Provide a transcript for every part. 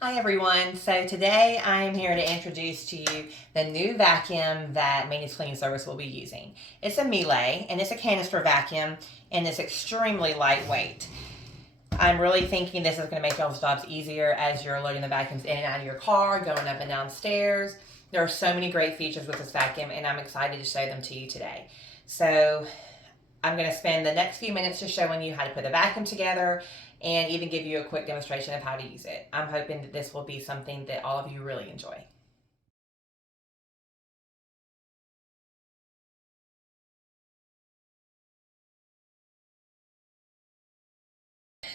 Hi everyone, so today I am here to introduce to you the new vacuum that Manny's Cleaning Service will be using. It's a Miele and it's a canister vacuum and it's extremely lightweight. I'm really thinking this is going to make y'all's jobs easier as you're loading the vacuums in and out of your car, going up and down stairs. There are so many great features with this vacuum and I'm excited to show them to you today. So I'm going to spend the next few minutes just showing you how to put the vacuum together and even give you a quick demonstration of how to use it. I'm hoping that this will be something that all of you really enjoy.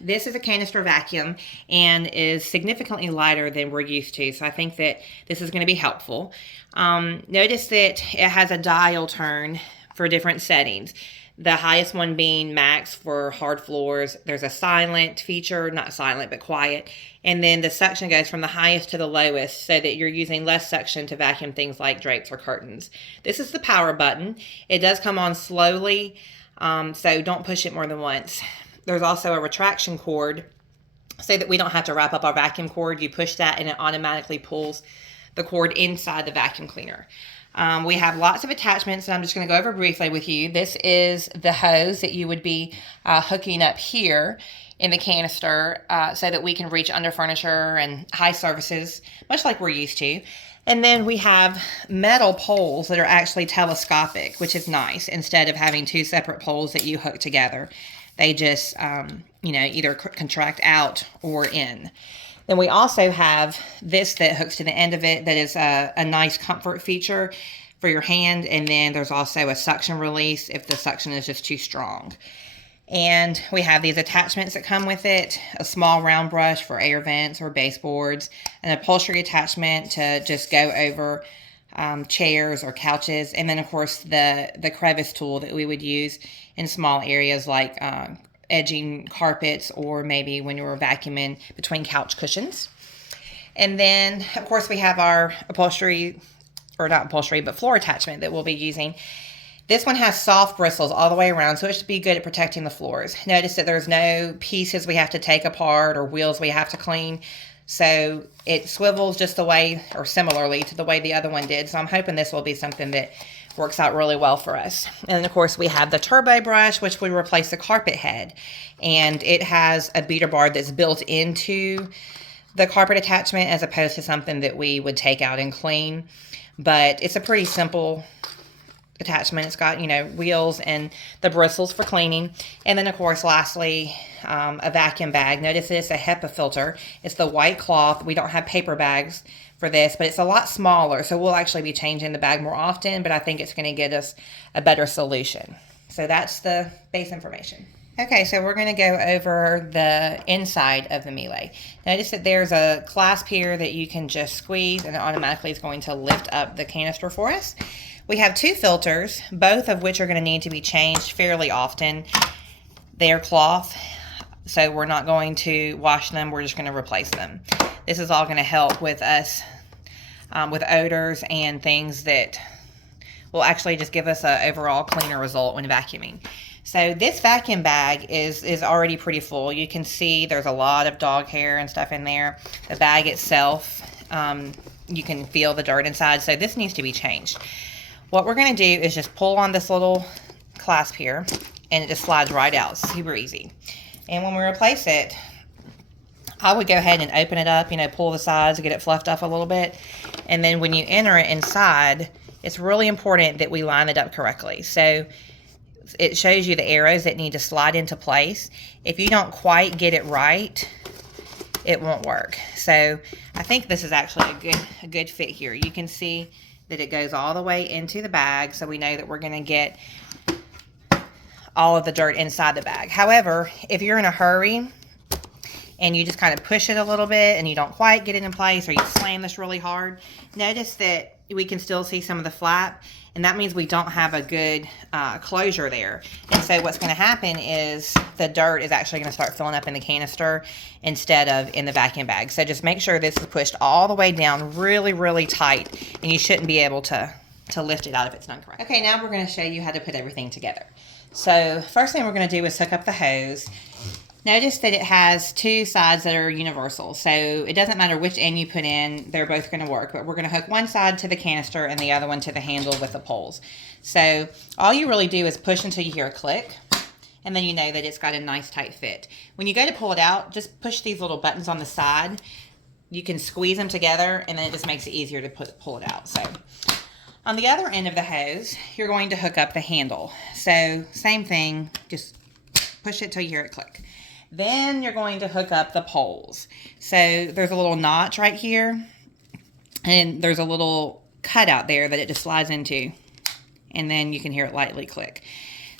This is a canister vacuum and is significantly lighter than we're used to, so I think that this is going to be helpful. Notice that it has a dial turn for different settings. The highest one being max for hard floors. There's a silent feature, not silent, but quiet. And then the suction goes from the highest to the lowest so that you're using less suction to vacuum things like drapes or curtains. This is the power button. It does come on slowly, so don't push it more than once. There's also a retraction cord so that we don't have to wrap up our vacuum cord. You push that and it automatically pulls the cord inside the vacuum cleaner. We have lots of attachments and I'm just going to go over briefly with you. This is the hose that you would be hooking up here in the canister so that we can reach under furniture and high surfaces, much like we're used to. And then we have metal poles that are actually telescopic, which is nice, instead of having two separate poles that you hook together. They just, either contract out or in. Then we also have this that hooks to the end of it that is a nice comfort feature for your hand. And then there's also a suction release if the suction is just too strong. And we have these attachments that come with it, a small round brush for air vents or baseboards, an upholstery attachment to just go over chairs or couches, and then of course the crevice tool that we would use in small areas like edging carpets or maybe when you were vacuuming between couch cushions. And then of course we have our upholstery, or not upholstery, but floor attachment that we'll be using. This one has soft bristles all the way around, so it should be good at protecting the floors. Notice that there's no pieces we have to take apart or wheels we have to clean. So it swivels just the way, or similarly to the way the other one did. So I'm hoping this will be something that works out really well for us. And then of course we have the turbo brush, which will replace the carpet head. And it has a beater bar that's built into the carpet attachment as opposed to something that we would take out and clean. But it's a pretty simple attachment. It's got, wheels and the bristles for cleaning. And then of course, lastly, a vacuum bag. Notice this, a HEPA filter. It's the white cloth. We don't have paper bags for this, but it's a lot smaller. So we'll actually be changing the bag more often, but I think it's going to get us a better solution. So that's the base information. Okay, so we're going to go over the inside of the Miele. Notice that there's a clasp here that you can just squeeze and it automatically is going to lift up the canister for us. We have two filters, both of which are going to need to be changed fairly often. They're cloth, so we're not going to wash them. We're just going to replace them. This is all going to help with us with odors and things that will actually just give us an overall cleaner result when vacuuming. So this vacuum bag is already pretty full. You can see there's a lot of dog hair and stuff in there. The bag itself, you can feel the dirt inside, so this needs to be changed. What we're going to do is just pull on this little clasp here, and it just slides right out. Super easy. And when we replace it, I would go ahead and open it up, pull the sides and get it fluffed up a little bit. And then when you enter it inside, it's really important that we line it up correctly. So it shows you the arrows that need to slide into place. If you don't quite get it right, it won't work. So I think this is actually a good fit here. You can see that it goes all the way into the bag, so we know that we're going to get all of the dirt inside the bag. However, if you're in a hurry and you just kind of push it a little bit and you don't quite get it in place, or you slam this really hard, notice that we can still see some of the flap, and that means we don't have a good closure there. And so what's going to happen is the dirt is actually going to start filling up in the canister instead of in the vacuum bag. So just make sure this is pushed all the way down really, really tight, and you shouldn't be able to lift it out if it's done correctly. Okay, now we're going to show you how to put everything together. So first thing we're going to do is hook up the hose. Notice that it has two sides that are universal, so it doesn't matter which end you put in, they're both going to work, but we're going to hook one side to the canister and the other one to the handle with the poles. So all you really do is push until you hear a click, and then you know that it's got a nice tight fit. When you go to pull it out, just push these little buttons on the side. You can squeeze them together, and then it just makes it easier to pull it out. So on the other end of the hose, you're going to hook up the handle. So same thing, just push it till you hear it click. Then you're going to hook up the poles. So there's a little notch right here, and there's a little cut out there that it just slides into, and then you can hear it lightly click.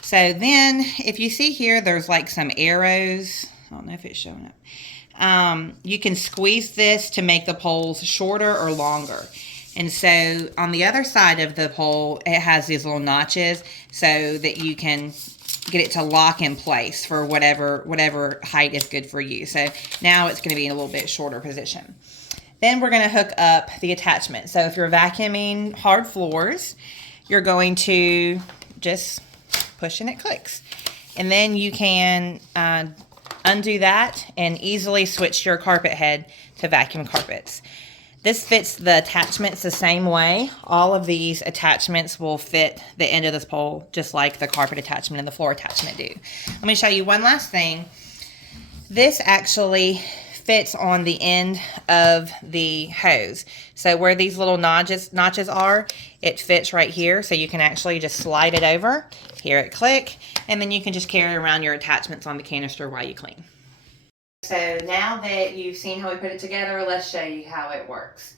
So then if you see here, there's like some arrows. I don't know if it's showing up. You can squeeze this to make the poles shorter or longer. And so on the other side of the pole, it has these little notches so that you can get it to lock in place for whatever height is good for you. So now it's going to be in a little bit shorter position. Then we're going to hook up the attachment. So if you're vacuuming hard floors, you're going to just push and it clicks. And then you can undo that and easily switch your carpet head to vacuum carpets. This fits the attachments the same way. All of these attachments will fit the end of this pole just like the carpet attachment and the floor attachment do. Let me show you one last thing. This actually fits on the end of the hose. So where these little notches are, it fits right here. So you can actually just slide it over, hear it click, and then you can just carry around your attachments on the canister while you clean. So now that you've seen how we put it together, let's show you how it works.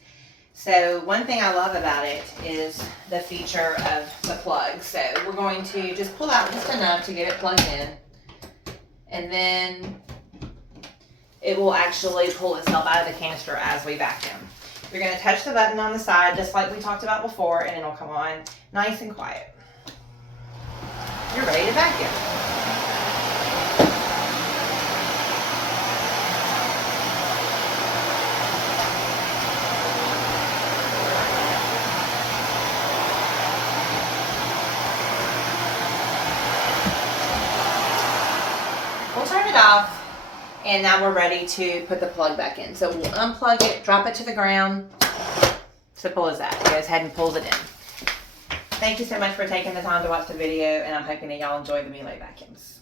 So one thing I love about it is the feature of the plug. So we're going to just pull out just enough to get it plugged in, and then it will actually pull itself out of the canister as we vacuum. You're going to touch the button on the side just like we talked about before, and it'll come on nice and quiet. You're ready to vacuum. We'll turn it off, and now we're ready to put the plug back in. So we'll unplug it, drop it to the ground. Simple as that. It goes ahead and pulls it in. Thank you so much for taking the time to watch the video, and I'm hoping that y'all enjoy the Miele vacuums.